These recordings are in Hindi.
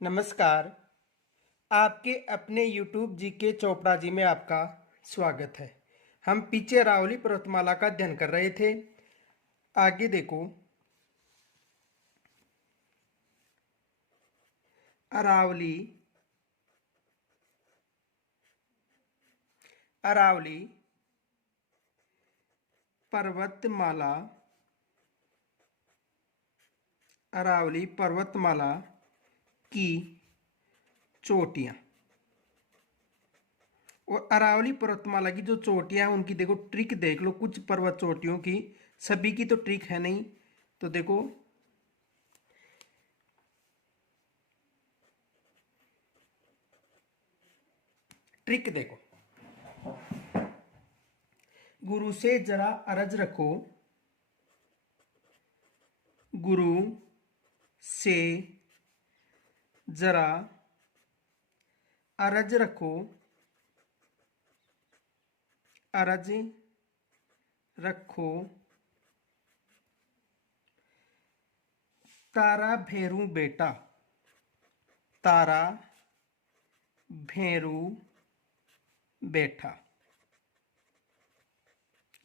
नमस्कार। आपके अपने YouTube जी के चोपड़ा जी में आपका स्वागत है। हम पीछे अरावली पर्वतमाला का अध्ययन कर रहे थे। आगे देखो, अरावली अरावली पर्वतमाला अरावली पर्वतमाला की चोटियाँ और अरावली पर्वतमाला की जो चोटियाँ हैं उनकी देखो ट्रिक देख लो। कुछ पर्वत चोटियों की, सभी की तो ट्रिक है नहीं, तो देखो ट्रिक देखो। गुरु से जरा अरज रखो, गुरु से जरा अरज रखो, अरज रखो, तारा भेरू बेटा, तारा भेरू बेटा।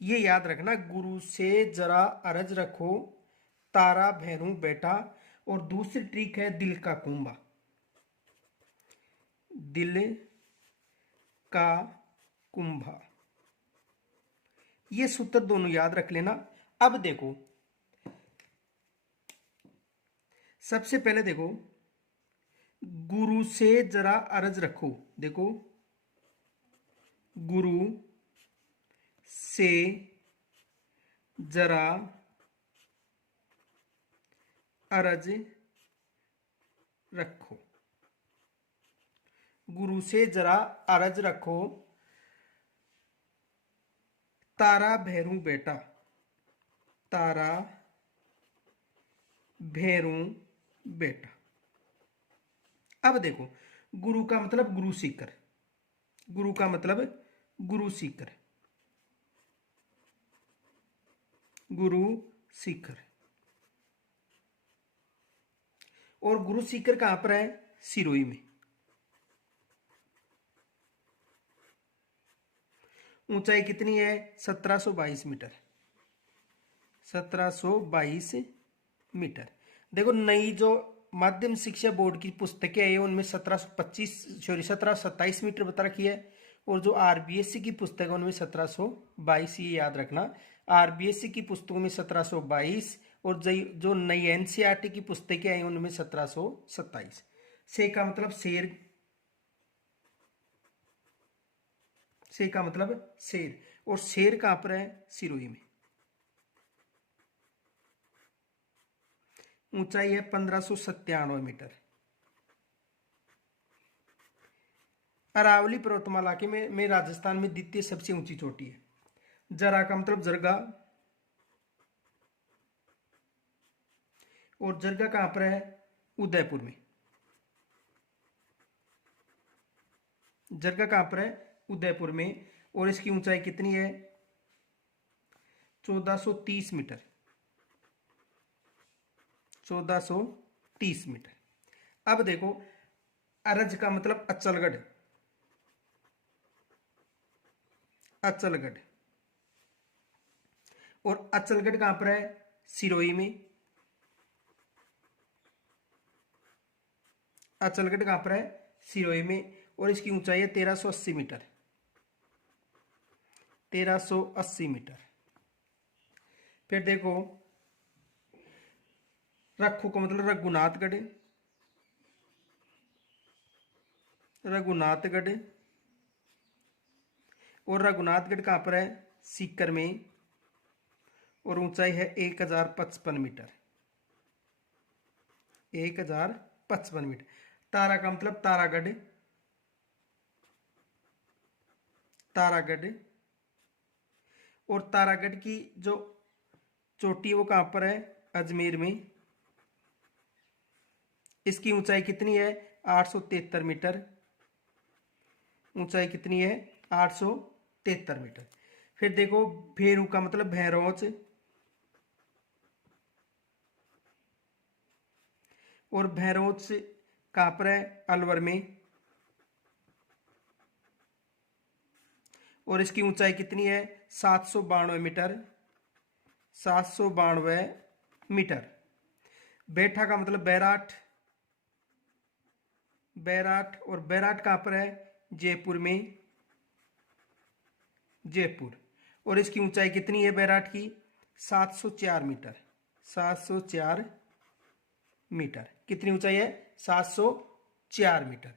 ये याद रखना, गुरु से जरा अरज रखो, तारा भेरू बेटा। और दूसरी ट्रिक है दिल का कुंभा, दिल का कुंभा। ये सूत्र दोनों याद रख लेना। अब देखो, सबसे पहले देखो, गुरु से जरा अरज रखो। देखो, गुरु से जरा अरज रखो, गुरु से जरा अरज रखो, तारा भैरू बेटा, तारा भैरू बेटा। अब देखो, गुरु का मतलब गुरु सीकर, गुरु का मतलब गुरु सीकर, गुरु सीकर। और गुरु सीकर कहां पर है? सिरोही में। ऊंचाई कितनी है? 1722 मीटर, 1722 मीटर। देखो, नई जो माध्यम शिक्षा बोर्ड की पुस्तकें आई है उनमें 1727 मीटर बता रखी है। और जो आरबीएससी की पुस्तक है उनमें 1722, ये याद रखना। आरबीएससी की पुस्तकों में 1722 और जो नई एनसीईआरटी की पुस्तकें आई उनमें 1727। से का मतलब शेर, से का मतलब शेर। और शेर कहां पर है? सिरोही में। ऊंचाई है 1597 मीटर। अरावली पर्वतमाला के में राजस्थान में द्वितीय सबसे ऊंची चोटी है। जरा का मतलब जरगा, और जरगा कहां पर है? उदयपुर में। जरगा कहां पर है? उदयपुर में। और इसकी ऊंचाई कितनी है? 1430 मीटर, 1430 मीटर। अब देखो, अरज का मतलब अचलगढ़, अचलगढ़। और अचलगढ़ कहां पर है? सिरोही में। अचलगढ़ कहां पर है? सिरोही में। और इसकी ऊंचाई है 1380 मीटर, 1380 मीटर। फिर देखो, रखो का मतलब रघुनाथगढ़, रघुनाथगढ़। और रघुनाथगढ़ कहां पर है? सीकर में। और ऊंचाई है 1055 मीटर, 1055 मीटर। तारा का मतलब तारागढ़, तारागढ़। और तारागढ़ की जो चोटी है वो कहां पर है? अजमेर में। इसकी ऊंचाई कितनी है? 873 मीटर। ऊंचाई कितनी है? 873 मीटर। फिर देखो, भेरू का मतलब भैरोच, और भैरोच कहाँ पर है, अलवर में, और इसकी ऊंचाई कितनी है, 792 मीटर, 792 मीटर। बैठा का मतलब बैराट, बैराट, और बैराट कहाँ पर है, जयपुर में, जयपुर। और इसकी ऊंचाई कितनी है बैराट की, 704 मीटर, 704 मीटर। कितनी ऊंचाई है, 704 मीटर।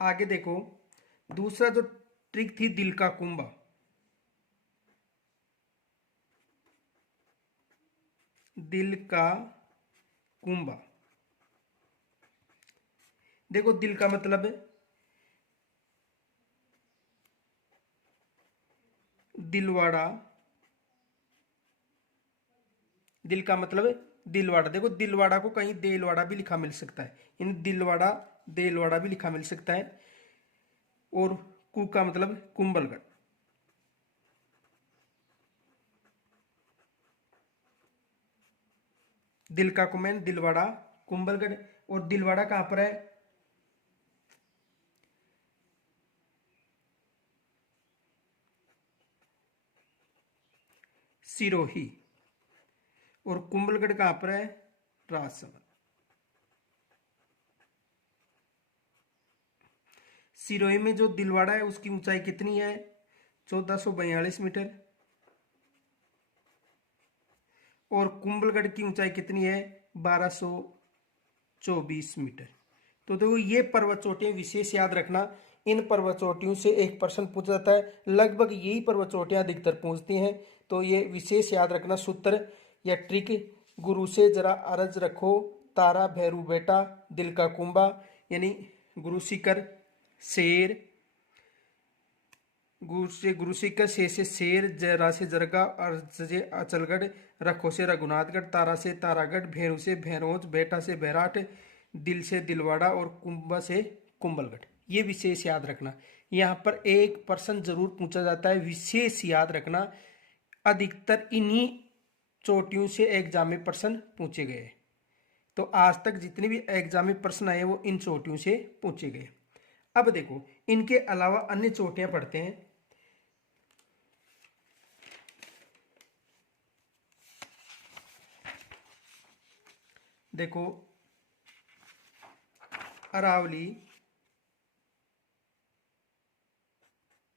आगे देखो, दूसरा जो ट्रिक थी दिल का कुंभा, दिल का कुंभा। देखो दिल का मतलब दिलवाड़ा, दिल का मतलब दिलवाड़ा। देखो दिलवाड़ा को कहीं देलवाड़ा भी लिखा मिल सकता है, इन दिलवाड़ा देलवाड़ा भी लिखा मिल सकता है। और कु का मतलब कुंभलगढ़। दिल का कुमेन दिलवाड़ा, कुंभलगढ़। और दिलवाड़ा कहां पर है, सिरोही। और कुंभलगढ़ कहां पर है, राजसमंद। सिरोही में जो दिलवाड़ा है उसकी ऊंचाई कितनी है, 1442 मीटर। और कुंभलगढ़ की ऊंचाई कितनी है, 1224 मीटर। तो देखो ये पर्वत चोटियां विशेष याद रखना, इन पर्वत चोटियों से एक प्रश्न पूछा जाता है, लगभग यही पर्वत चोटियां अधिकतर पूछती हैं। तो ये विशेष याद रखना सूत्र या ट्रिक, गुरु से जरा अरज रखो, तारा भैरू बेटा, दिल का कुंभा, यानी गुरु शिखर शेर, गुरु शिखर, से शेर, जरा से जरगा, अर्ज से अचलगढ़, रखो से रघुनाथगढ़, तारा से तारागढ़, भैरू से भैरोज, बेटा से बैराट, दिल से दिलवाड़ा, और कुंभा से कुंभलगढ़। ये विशेष याद रखना। यहाँ पर एक प्रश्न जरूर पूछा जाता है, विशेष याद रखना, अधिकतर इन्हीं चोटियों से एग्जाम में प्रश्न पूछे गए। तो आज तक जितने भी एग्जाम में प्रश्न आए वो इन चोटियों से पूछे गए। अब देखो इनके अलावा अन्य चोटियां पढ़ते हैं। देखो अरावली,